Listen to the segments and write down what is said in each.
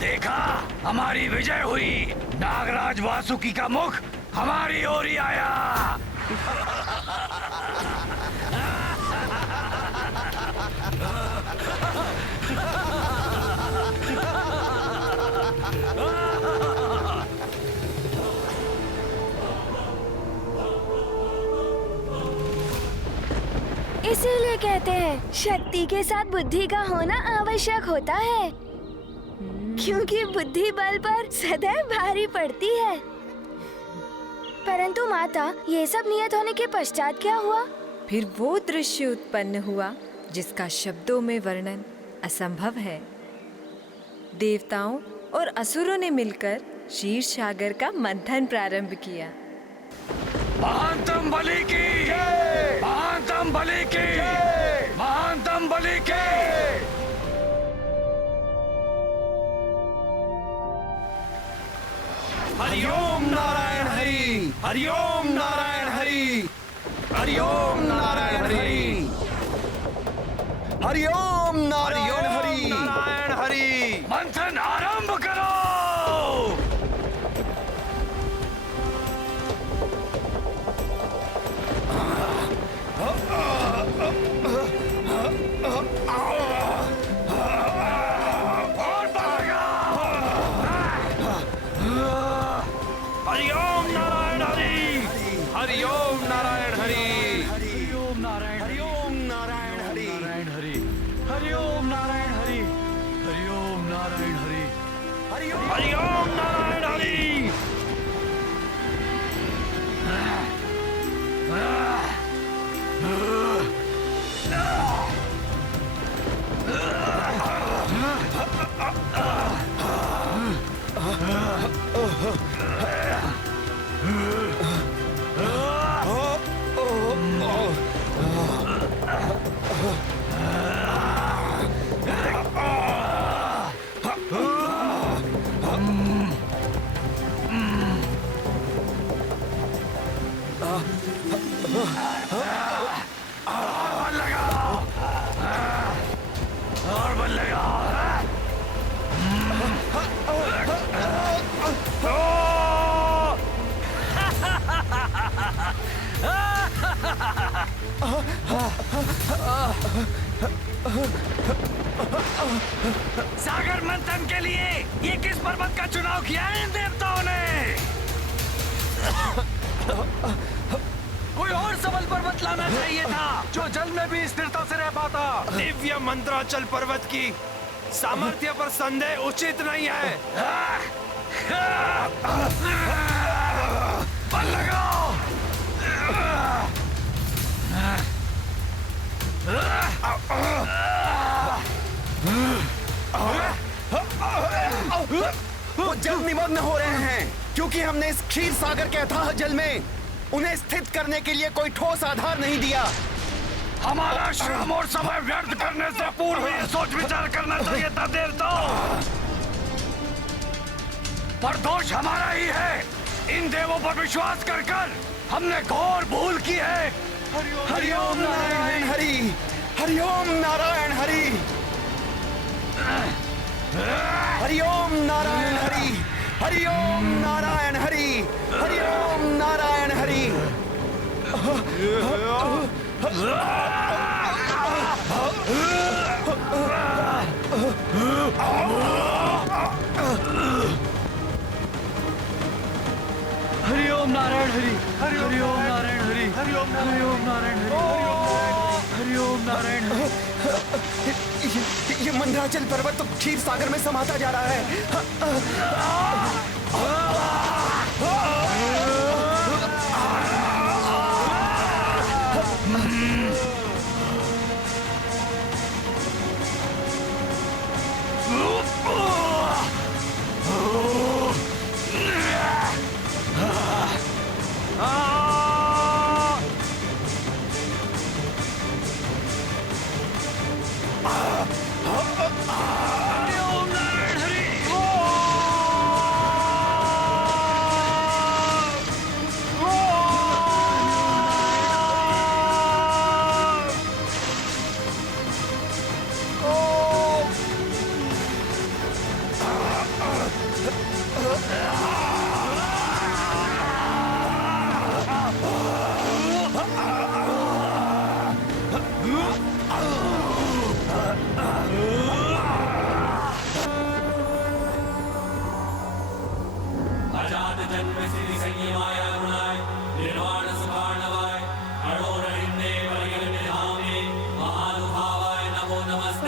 देखा, हमारी विजय हुई। नागराज वासुकी का मुख हमारी ओर ही आया। इसीलिए कहते हैं शक्ति के साथ बुद्धि का होना आवश्यक होता है, क्योंकि बुद्धि बल पर सदैव भारी पड़ती है। परंतु माता, ये सब नियत होने के पश्चात क्या हुआ? फिर वो दृश्य उत्पन्न हुआ जिसका शब्दों में वर्णन असंभव है। देवताओं और असुरों ने मिलकर क्षीर सागर का मंथन प्रारंभ किया। महानतम बलि की, महानतम बलि की, महानतम बलि की। हरिओम नारायण हरि, हरिओम नारायण हरि, हरिओम नारायण हरि, हरिओम नारायण हरि, नारायण हरि। मंथन आरंभ करो। और बढ़ेगा। हरिओम नारायण हरि, हरिओम नारायण हरि, हरिओम नारायण, हरिओम नारायण हरि, नारायण हरि, हरिओम नारायण हरि, हरिओम नारायण हरि, हरिओम नारायण हरि। बल लगाओ, और बल लगाओ। सागर मंथन के लिए ये किस पर्वत का चुनाव किया है इन देवताओं ने? कोई और सबल पर्वत लाना चाहिए था, जो जल में भी स्थिरता से रह पाता। दिव्य मंत्राचल पर्वत की सामर्थ्य पर संदेह उचित नहीं है। बल लगाओ। वो जल निमग्न हो रहे हैं, क्योंकि हमने इस क्षीर सागर के अथाह जल में उन्हें स्थित करने के लिए कोई ठोस आधार नहीं दिया। हमारा श्रम और समय व्यर्थ करने से पूर्व ये सोच विचार करना चाहिए था देवताओं। पर दोष हमारा ही है। इन देवों पर विश्वास कर कर हमने घोर भूल की है। हरिओम नारायण हरि, हरिओम नारायण हरि, हरिओम नारायण हरि, हरिओम नारायण हरि, हरिओम नारायण हरि। हरिओम नारायण हरि, हरिओम नारायण हरि, हरिओम नारायण हरि, हरिओम नारायण हरि। ये मंदराचल पर्वत तो क्षीर सागर में समाता जा रहा है।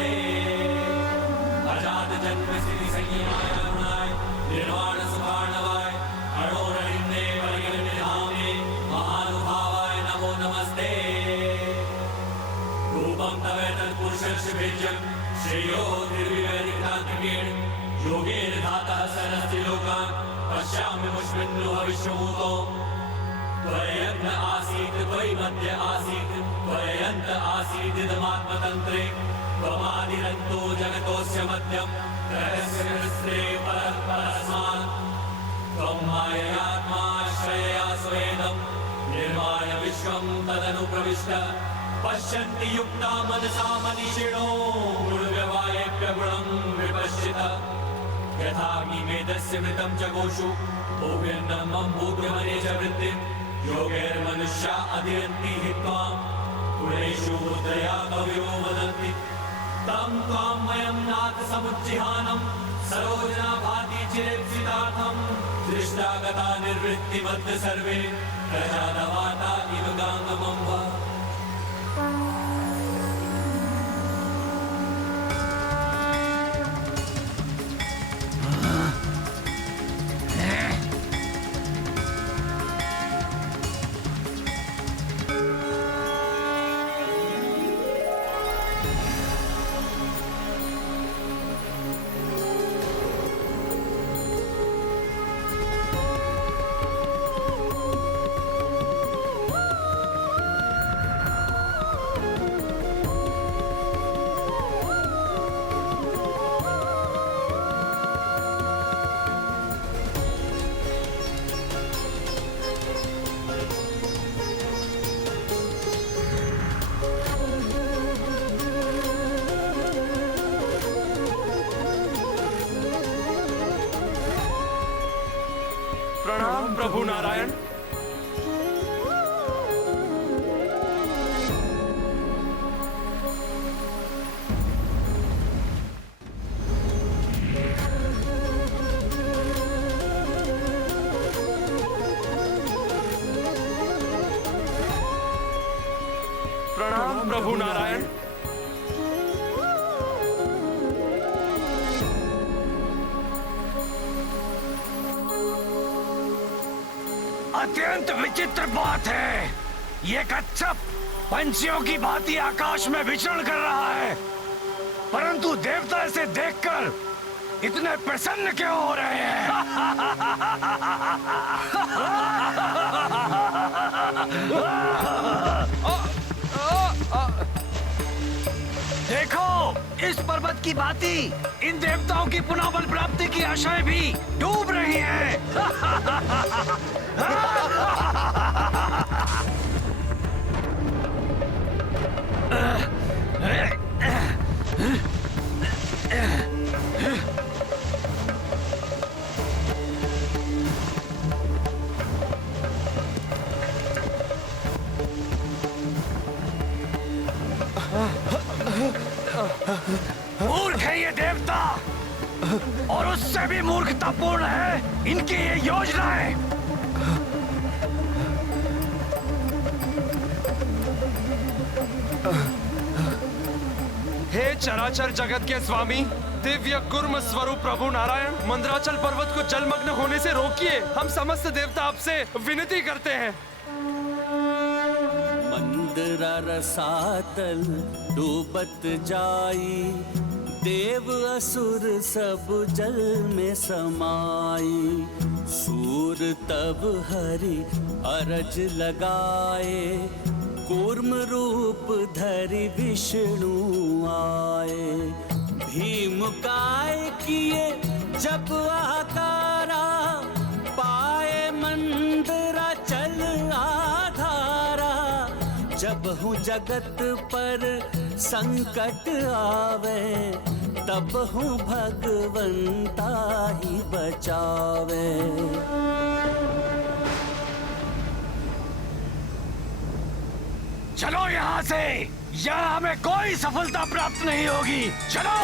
नमस्ते अजात जन्म स्थिति संयमाय गुणाय निर्वाण सुखार्णवाय अणोरणिन्ने वरगिरिनिधाम्ने महानुभावाय नमो नमस्ते रूपं तवेतत् पुरुषस्य बीजं श्रेयो निर्विवेदिकान्तिकेण योगेन धातः सरस्ति लोकान् पश्यामि मुष्मिन् भविष्यभूतो त्वयज्ञ आसीत् त्वयि मध्य आसीत् त्वयन्त आसीत् इदमात्मतन्त्रे त्वमादिरन्तो जगतोऽस्य मध्यं त्रयस्य सहस्रे परः परस्मात् त्वं माययात्माश्रयया स्वेदं निर्माय विश्वं तदनुप्रविष्ट पश्यन्ति युक्ता मनसा मनीषिणो गुणव्यवायेभ्यगुणं विपश्चितः यथाग्निमेधस्य मृतं च गोषु भोग्यन्नम् अम्बूद्यमने च वृत्तिं योगैर्मनुष्या अधिरन्ति हि त्वां गुणेषु मुद्रया कवयो वदन्ति तं त्वां वयं नाथ समुज्जिहानं सरोजना भाति चिरेप्सितार्थं दृष्टा गता निर्वृत्तिमद्ध सर्वे प्रजादवाता इव गाङ्गमं वा प्रणाम प्रभु नारायण। प्रणाम प्रभु नारायण। अत्यंत विचित्र बात है, ये कच्छप पंछियों की भांति आकाश में विचरण कर रहा है, परंतु देवता इसे देखकर इतने प्रसन्न क्यों हो रहे हैं? देखो, इस पर्वत की भांति इन देवताओं की पुनः बल प्राप्ति की आशाएं भी डूब रही हैं। मूर्ख है ये देवता, और उससे भी मूर्खतापूर्ण है इनकी ये योजनाएं। हे चराचर जगत के स्वामी, दिव्य कुर्म स्वरूप प्रभु नारायण, मंदराचल पर्वत को जलमग्न होने से रोकिए। हम समस्त देवता आपसे विनती करते हैं। मंदरा रसातल डूबत जाई, देव असुर सब जल में समाई। सूर तब हरि अरज लगाए, कूर्म रूप धरि विष्णु आए। भीम काय किए जब आकारा, पाए मंदरा चल आधारा। जब हूँ जगत पर संकट आवे, तब हूँ भगवंता ही बचावे। चलो यहाँ से, यहाँ हमें कोई सफलता प्राप्त नहीं होगी। चलो।